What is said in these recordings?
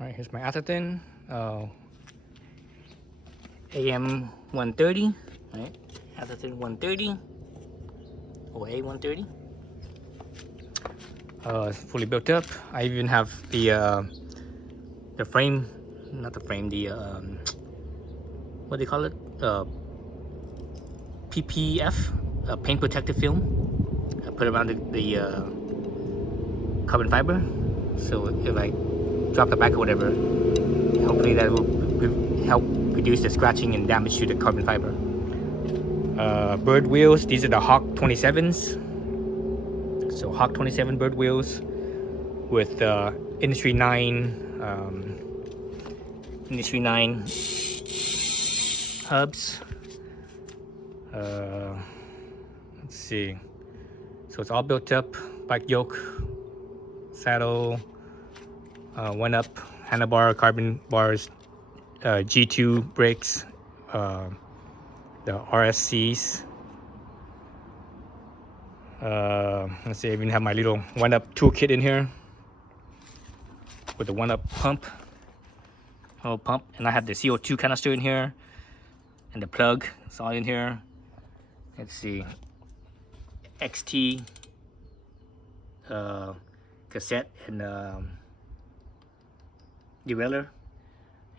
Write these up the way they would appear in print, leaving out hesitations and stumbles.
All right, here's my Atherton AM130, right? Atherton130 or A130. It's fully built up. I even have the frame, not the frame, the what do they call it? PPF, paint protective film. I put around the carbon fiber, so if I drop the back or whatever, hopefully that will help reduce the scratching and damage to the carbon fiber. Bird wheels, these are the Hawk 27s. So Hawk 27 bird wheels with Industry 9 hubs. Let's see. So it's all built up, bike yoke, saddle, one up, handlebar, carbon bars, G2 brakes, the RSCs. Let's see, I even have my little one up toolkit in here with the one up pump, and I have the CO2 canister in here, and the plug, it's all in here. Let's see, XT cassette and derailleur,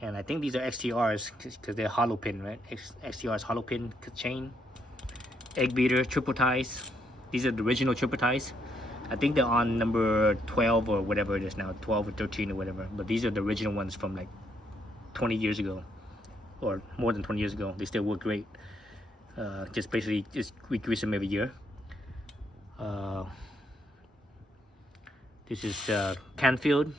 and I think these are XTRs because they're hollow pin, right? XTRs hollow pin chain, egg beater, triple ties. These are the original triple ties. I think they're on number 12 or whatever it is now, 12 or 13 or whatever, but these are the original ones from like 20 years ago or more than 20 years ago. They still work great. Just basically just regrease them every year. This is Canfield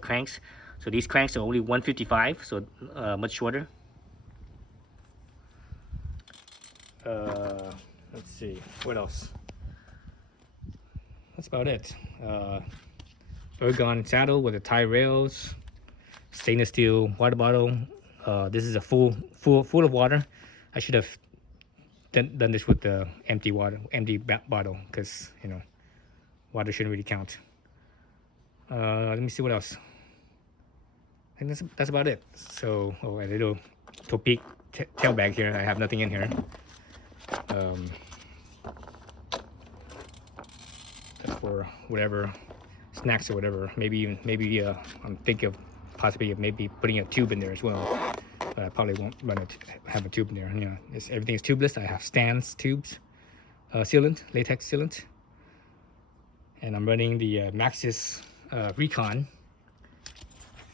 cranks. So these cranks are only 155, so much shorter. Let's see, what else? That's about it. Ergon saddle with the tie rails, stainless steel water bottle. This is a full of water. I should have done this with the empty bottle, because you know, water shouldn't really count. Let me see what else. I think that's about it. So, a little Topic tail bag here. I have nothing in here. That's for whatever snacks or whatever. Maybe I'm thinking of possibly maybe putting a tube in there as well. But I probably won't have a tube in there. You know, everything is tubeless. I have stands tubes, sealant, latex sealant, and I'm running the Maxxis Recon.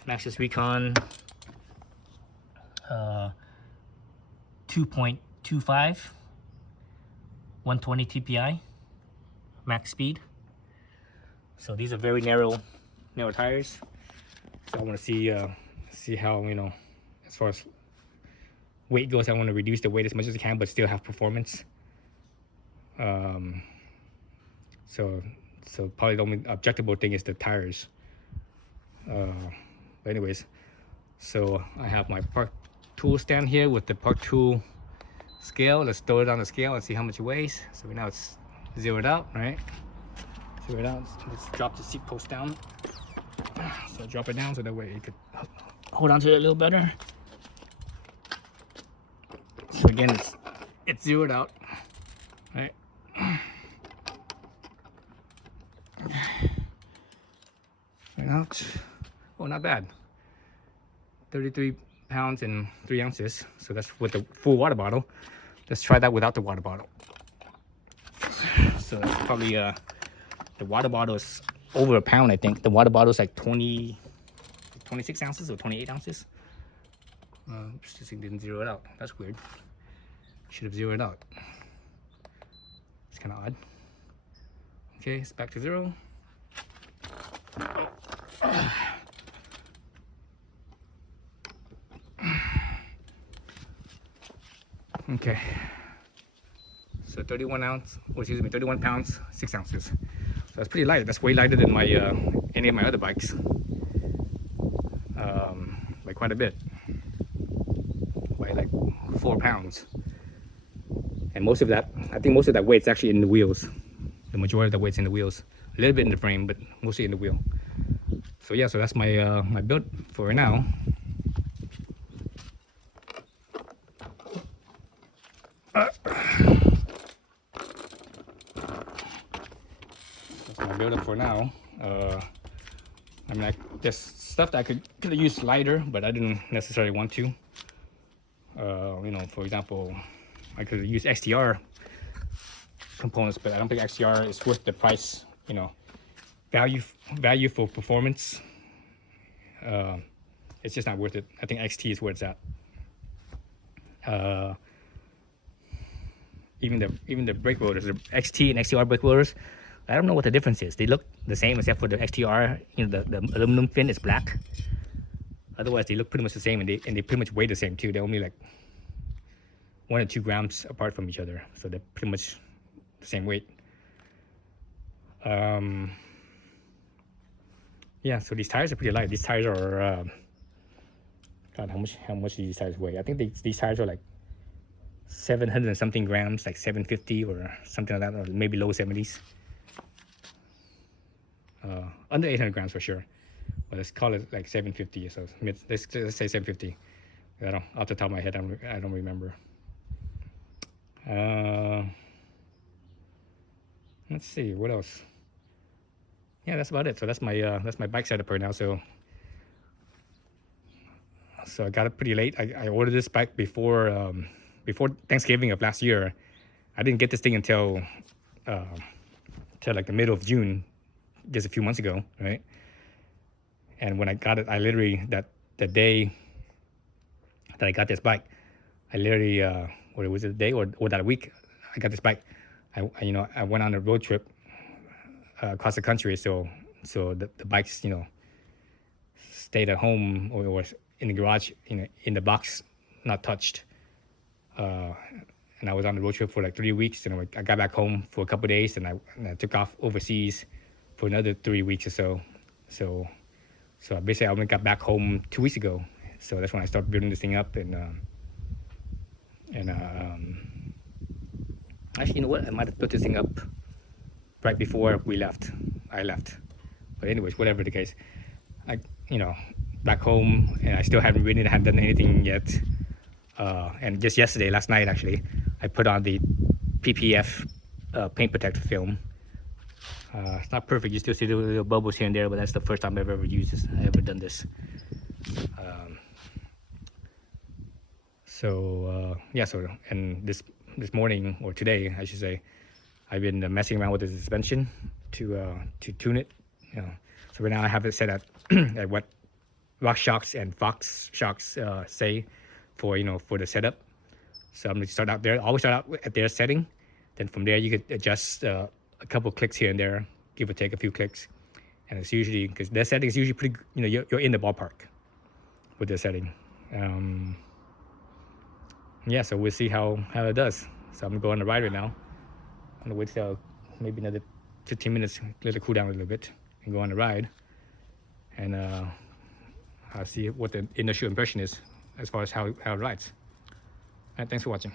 2.25, 120 TPI, max speed. So these are very narrow tires. So I want to see how, you know, as far as weight goes, I want to reduce the weight as much as I can, but still have performance. So probably the only objectable thing is the tires. But anyways, so I have my park tool stand here with the park tool scale. Let's throw it on the scale and see how much it weighs. So now it's zeroed out, right? Zeroed out. Let's drop the seat post down. So drop it down so that way you could hold on to it a little better. So again, it's zeroed out, right? Out. Oh, not bad. 33 pounds and 3 ounces. So that's with the full water bottle. Let's try that without the water bottle. So that's probably the water bottle is over a pound, I think. The water bottle is like 26 ounces or 28 ounces. Oops, this thing didn't zero it out. That's weird. Should have zeroed it out. It's kind of odd. Okay, it's back to zero. Okay, so 31 pounds, 6 ounces. So that's pretty light. That's way lighter than my any of my other bikes, by quite a bit, by like 4 pounds. And most of that, I think most of that weight's actually in the wheels. The majority of the weight's in the wheels. A little bit in the frame, but mostly in the wheel. So yeah, so that's my my build for right now. That's my build up for now. I mean, there's stuff that I could have used lighter, but I didn't necessarily want to. You know, for example, I could use XTR components, but I don't think XTR is worth the price. You know, value for performance. It's just not worth it. I think XT is where it's at. Even the brake rotors, the XT and XTR brake rotors, I don't know what the difference is. They look the same except for the XTR. You know, the aluminum fin is black. Otherwise, they look pretty much the same, and they pretty much weigh the same too. They're only like 1 or 2 grams apart from each other, so they're pretty much the same weight. Yeah, so these tires are pretty light. These tires are God, how much do these tires weigh? I think these tires are like 700 and something grams, like 750 or something like that, or maybe low 70s. Under 800 grams for sure, but let's call it like 750. So let's say 750. I don't, off the top of my head, I don't remember. Let's see what else. Yeah, that's about it. So that's my bike setup right now. So I got it pretty late. I ordered this bike before Thanksgiving of last year. I didn't get this thing until like the middle of June, just a few months ago, right? And when I got it, I literally the day that I got this bike, I literally or was it a day or that a week I got this bike. I went on a road trip across the country, so the bikes, you know, stayed at home or in the garage, in the box, not touched. And I was on the road trip for like 3 weeks, and I got back home for a couple of days, and I took off overseas for another 3 weeks or so. So basically I only got back home 2 weeks ago. So that's when I started building this thing up, and actually, you know what? I might have built this thing up right before I left. But anyways, whatever the case, back home, and I still haven't done anything yet. And just last night actually, I put on the PPF paint protector film. It's not perfect. You still see the little bubbles here and there, but that's the first time I've ever used this. I've ever done this. Yeah. So and this morning, or today, I should say, I've been messing around with the suspension to tune it. So right now I have it set at at what RockShox and FoxShox say for the setup. So I'm gonna start out there. Always start out at their setting. Then from there you could adjust a couple clicks here and there, give or take a few clicks. And it's usually, because their setting is usually pretty, you're in the ballpark with their setting. Yeah, so we'll see how it does. So I'm gonna go on the ride right now. I'm gonna wait till maybe another 15 minutes, let it cool down a little bit, and go on the ride. And I'll see what the initial impression is as far as how it rides. All right, thanks for watching.